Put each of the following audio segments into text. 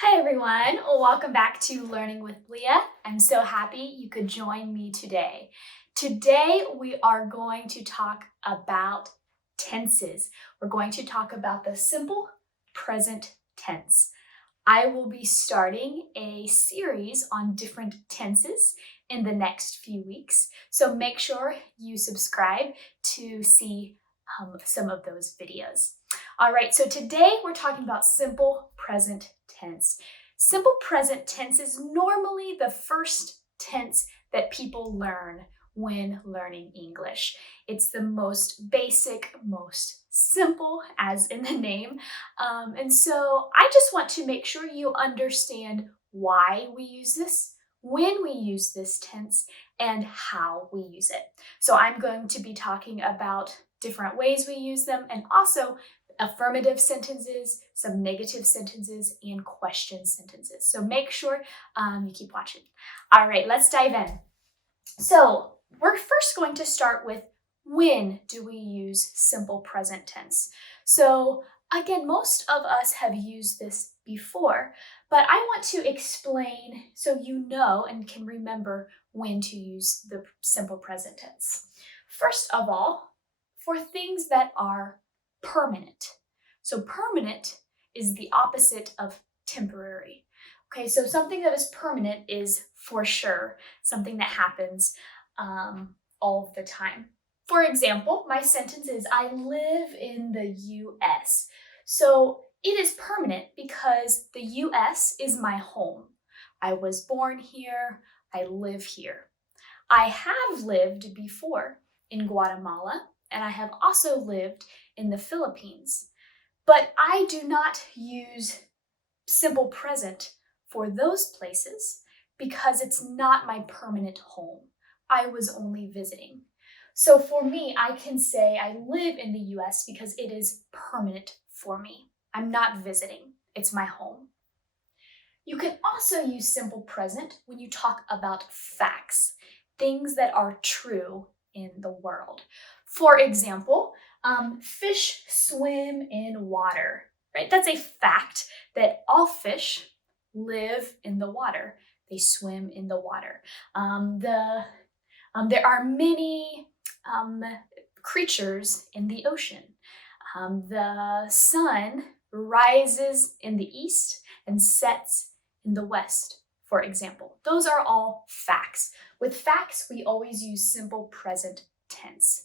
Hi everyone, welcome back to Learning with Leah. I'm so happy you could join me today. Today we are going to talk about tenses. We're going to talk about the simple present tense. I will be starting a series on different tenses in the next few weeks, so make sure you subscribe to see some of those videos. All right, so today we're talking about simple present tense. Simple present tense is normally the first tense that people learn when learning English. It's the most basic, most simple, as in the name. And so I just want to make sure you understand why we use this, when we use this tense, and how we use it. So I'm going to be talking about different ways we use them and also affirmative sentences, some negative sentences, and question sentences. So make sure you keep watching. All right, let's dive in. So we're first going to start with when do we use simple present tense? So again, most of us have used this before, but I want to explain so you know and can remember when to use the simple present tense. First of all, for things that are permanent. So permanent is the opposite of temporary. Okay, so something that is permanent is for sure, something that happens all of the time. For example, my sentence is, I live in the US. So it is permanent because the US is my home. I was born here, I live here. I have lived before in Guatemala, and I have also lived in the Philippines. But I do not use simple present for those places because it's not my permanent home. I was only visiting. So for me, I can say I live in the US because it is permanent for me. I'm not visiting, it's my home. You can also use simple present when you talk about facts, things that are true in the world. For example, fish swim in water, right? That's a fact that all fish live in the water. They swim in the water. There are many creatures in the ocean. The sun rises in the east and sets in the west, for example. Those are all facts. With facts, we always use simple present tense.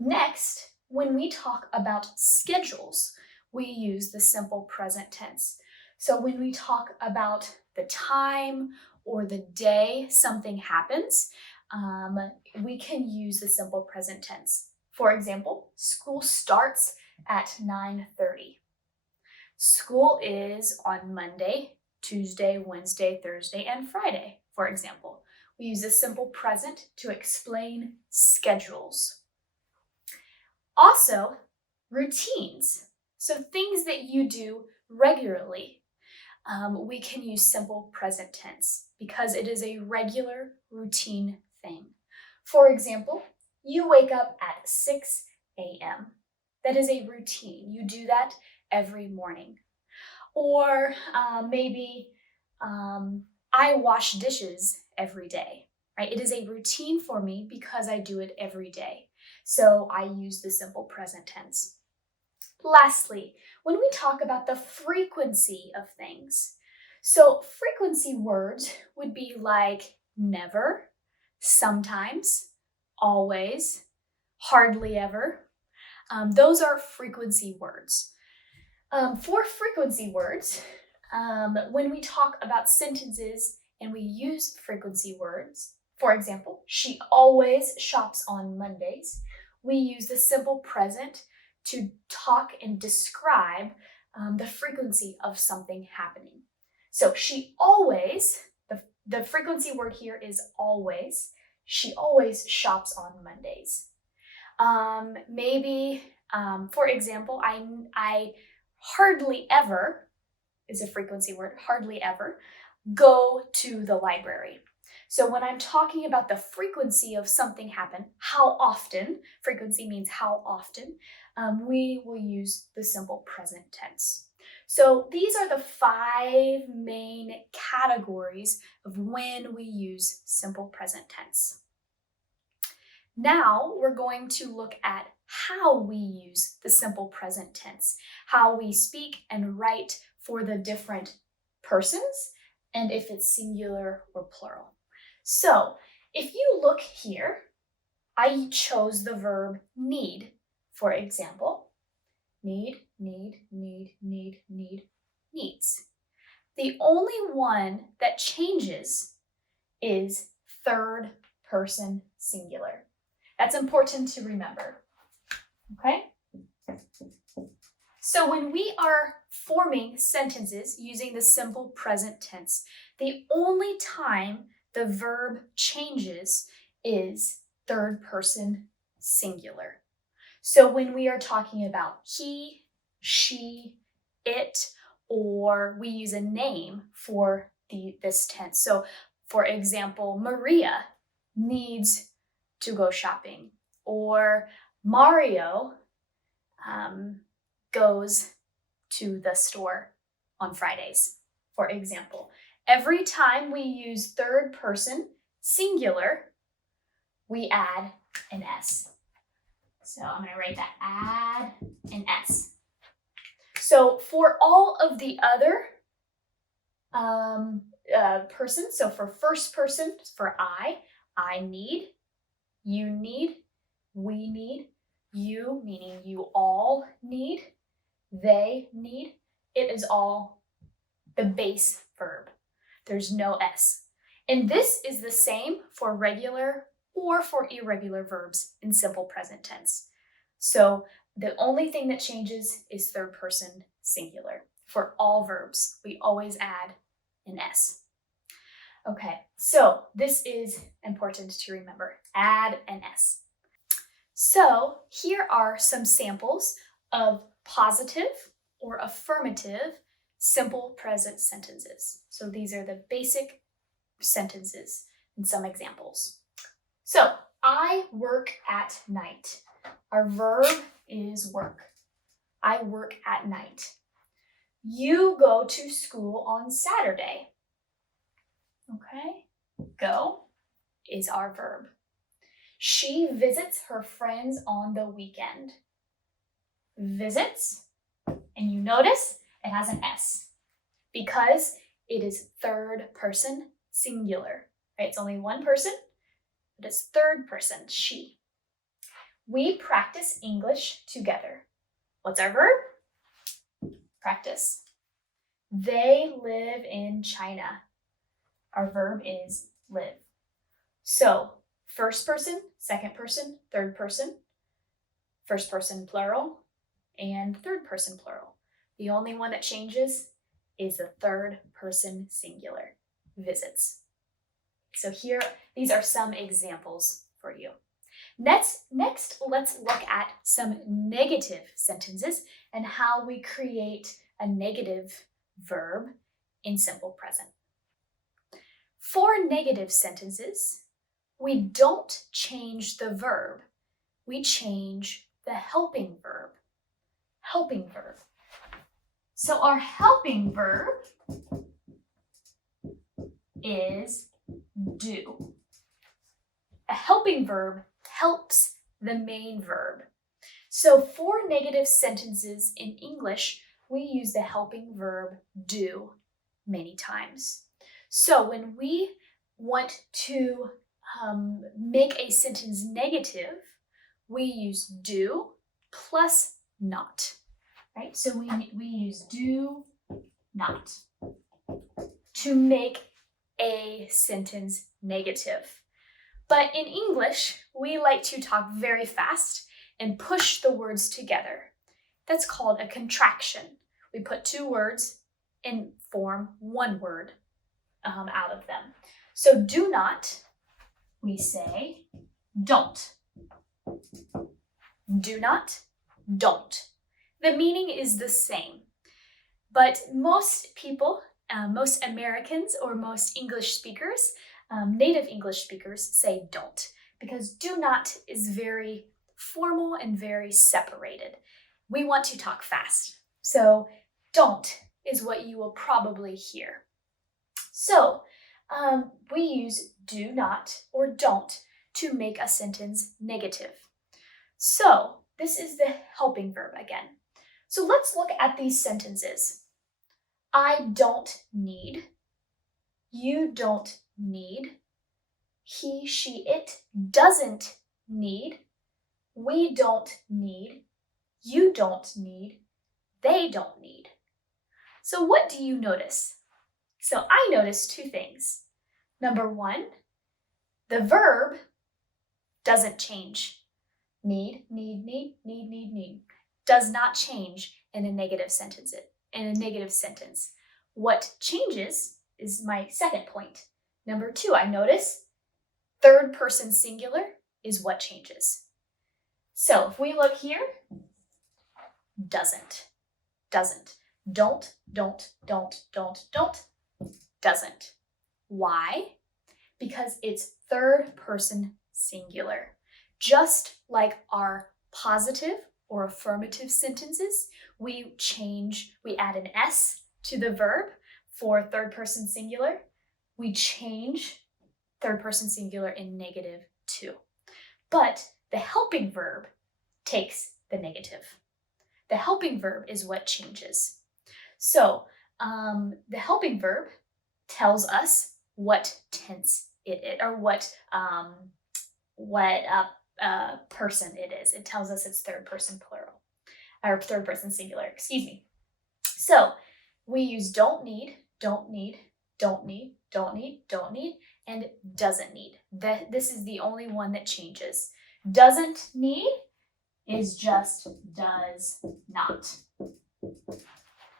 Next, when we talk about schedules, we use the simple present tense. So when we talk about the time or the day something happens, we can use the simple present tense. For example, school starts at 9:30. School is on Monday, Tuesday, Wednesday, Thursday, and Friday, for example. We use the simple present to explain schedules. Also, routines. So things that you do regularly. We can use simple present tense because it is a regular routine thing. For example, you wake up at 6 a.m. That is a routine. You do that every morning. Or maybe I wash dishes every day, right? It is a routine for me because I do it every day. So I use the simple present tense. Lastly, when we talk about the frequency of things, so frequency words would be like never, sometimes, always, hardly ever. Those are frequency words. For frequency words, when we talk about sentences and we use frequency words, for example, she always shops on Mondays, we use the simple present to talk and describe the frequency of something happening. So she always, the frequency word here is always. She always shops on Mondays. Maybe, for example, I hardly ever is a frequency word, hardly ever, go to the library. So when I'm talking about the frequency of something happen, how often, frequency means how often, we will use the simple present tense. So these are the 5 main categories of when we use simple present tense. Now we're going to look at how we use the simple present tense, how we speak and write for the different persons, and if it's singular or plural. So if you look here, I chose the verb need, for example. Need, needs. The only one that changes is third person singular. That's important to remember, okay? So when we are forming sentences using the simple present tense, the only time the verb changes is third person singular. So when we are talking about he, she, it, or we use a name for this tense. So for example, Maria needs to go shopping, or Mario goes to the store on Fridays, for example. Every time we use third person singular, we add an S. So I'm going to write that, add an S. So for all of the other persons, so for first person, for I need, you need, we need, you, meaning you all need, they need, it is all the base verb. There's no S. And this is the same for regular or for irregular verbs in simple present tense. So the only thing that changes is third person singular. For all verbs, we always add an S. Okay, so this is important to remember. Add an S. So here are some samples of positive or affirmative simple present sentences. So these are the basic sentences and some examples. So I work at night. Our verb is work. I work at night. You go to school on Saturday. Okay, go is our verb. She visits her friends on the weekend. Visits, and you notice it has an S because it is third person singular, right? It's only one person, but it's third person, she. We practice English together. What's our verb? Practice. They live in China. Our verb is live. So first person, second person, third person, first person plural, and third person plural. The only one that changes is the third person singular, visits. So here, these are some examples for you. Next, let's look at some negative sentences and how we create a negative verb in simple present. For negative sentences, we don't change the verb, we change the helping verb. Helping verb. So our helping verb is do. A helping verb helps the main verb. So for negative sentences in English, we use the helping verb do many times. So when we want to make a sentence negative, we use do plus not, right? So we use do not to make a sentence negative. But in English, we like to talk very fast and push the words together. That's called a contraction. We put two words and form one word out of them. So do not, we say don't. Do not, don't. The meaning is the same, but most people, most Americans or most English speakers, native English speakers say don't, because do not is very formal and very separated. We want to talk fast. So don't is what you will probably hear. So we use do not or don't to make a sentence negative. So this is the helping verb again. So let's look at these sentences. I don't need. You don't need. He, she, it doesn't need. We don't need. You don't need. They don't need. So what do you notice? So I notice two things. Number one, the verb doesn't change. Need, need, does not change in a negative sentence. What changes is my second point. Number two, I notice third person singular is what changes. So if we look here, doesn't. Don't, doesn't. Why? Because it's third person singular. Just like our positive or affirmative sentences, we add an S to the verb for third person singular. We change third person singular in negative too. But the helping verb takes the negative. The helping verb is what changes. So the helping verb tells us what tense it is, or what person it is. It tells us it's third person plural, or third person singular, excuse me. So we use don't need, and doesn't need. This is the only one that changes. Doesn't need is just does not.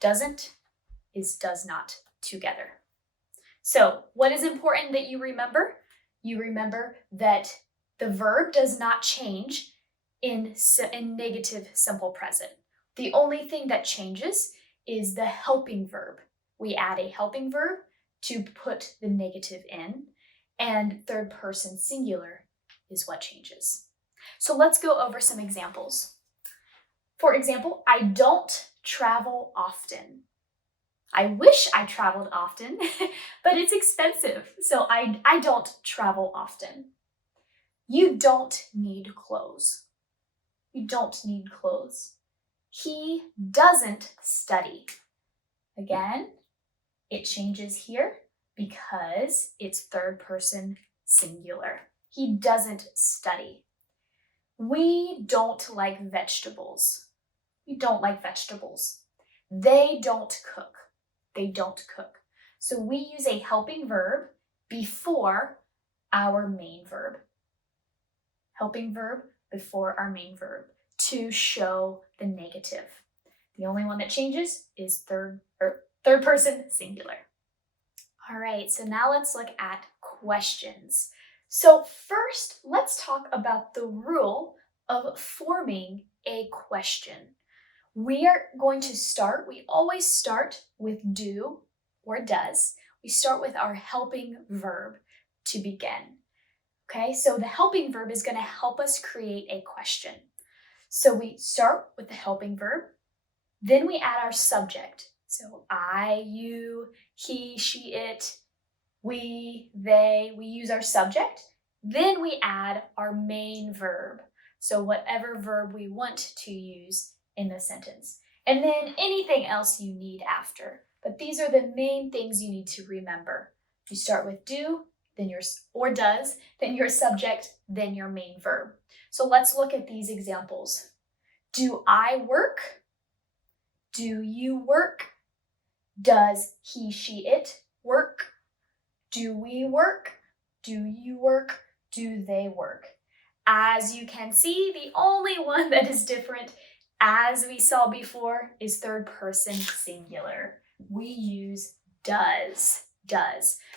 Doesn't is does not together. So what is important that you remember? You remember that the verb does not change in negative simple present. The only thing that changes is the helping verb. We add a helping verb to put the negative in, and third person singular is what changes. So let's go over some examples. For example, I don't travel often. I wish I traveled often, but it's expensive, so I don't travel often. You don't need clothes. You don't need clothes. He doesn't study. Again, it changes here because it's third person singular. He doesn't study. We don't like vegetables. We don't like vegetables. They don't cook. They don't cook. So we use a helping verb before our main verb. Helping verb before our main verb to show the negative. The only one that changes is third person singular. All right, so now let's look at questions. So first, let's talk about the rule of forming a question. We always start with do or does. We start with our helping verb to begin. Okay, so the helping verb is going to help us create a question. So we start with the helping verb, then we add our subject. So I, you, he, she, it, we, they, we use our subject. Then we add our main verb. So whatever verb we want to use in the sentence. And then anything else you need after. But these are the main things you need to remember. You start with do, then or does, then your subject, then your main verb. So let's look at these examples. Do I work? Do you work? Does he, she, it work? Do we work? Do you work? Do they work? As you can see, the only one that is different, as we saw before, is third person singular. We use does.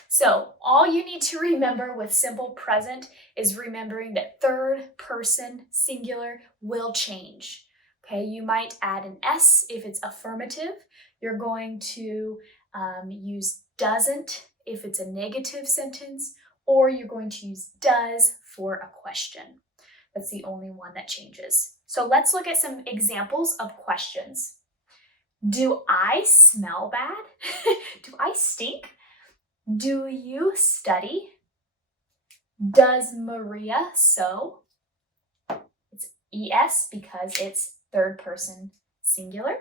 So all you need to remember with simple present is remembering that third person singular will change. Okay, you might add an S if it's affirmative. You're going to use doesn't if it's a negative sentence, or you're going to use does for a question. That's the only one that changes. So let's look at some examples of questions. Do I smell bad? Do I stink? Do you study? Does Maria sew? It's ES because it's third person singular.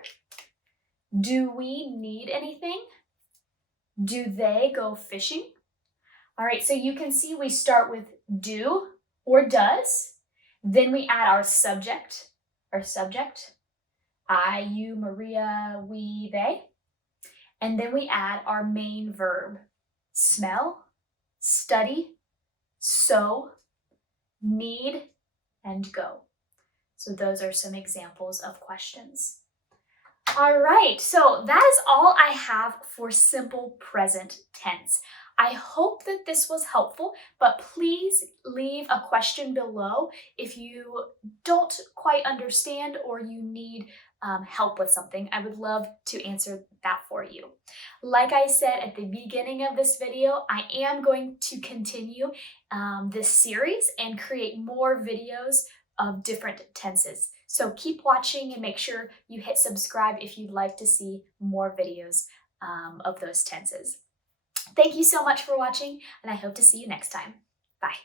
Do we need anything? Do they go fishing? All right, so you can see we start with do or does, then we add our subject, I, you, Maria, we, they, and then we add our main verb, smell, study, sew, need, and go. So those are some examples of questions. All right, so that is all I have for simple present tense. I hope that this was helpful, but please leave a question below if you don't quite understand or you need help with something. I would love to answer that for you. Like I said at the beginning of this video, I am going to continue this series and create more videos of different tenses. So keep watching and make sure you hit subscribe if you'd like to see more videos of those tenses. Thank you so much for watching, and I hope to see you next time. Bye.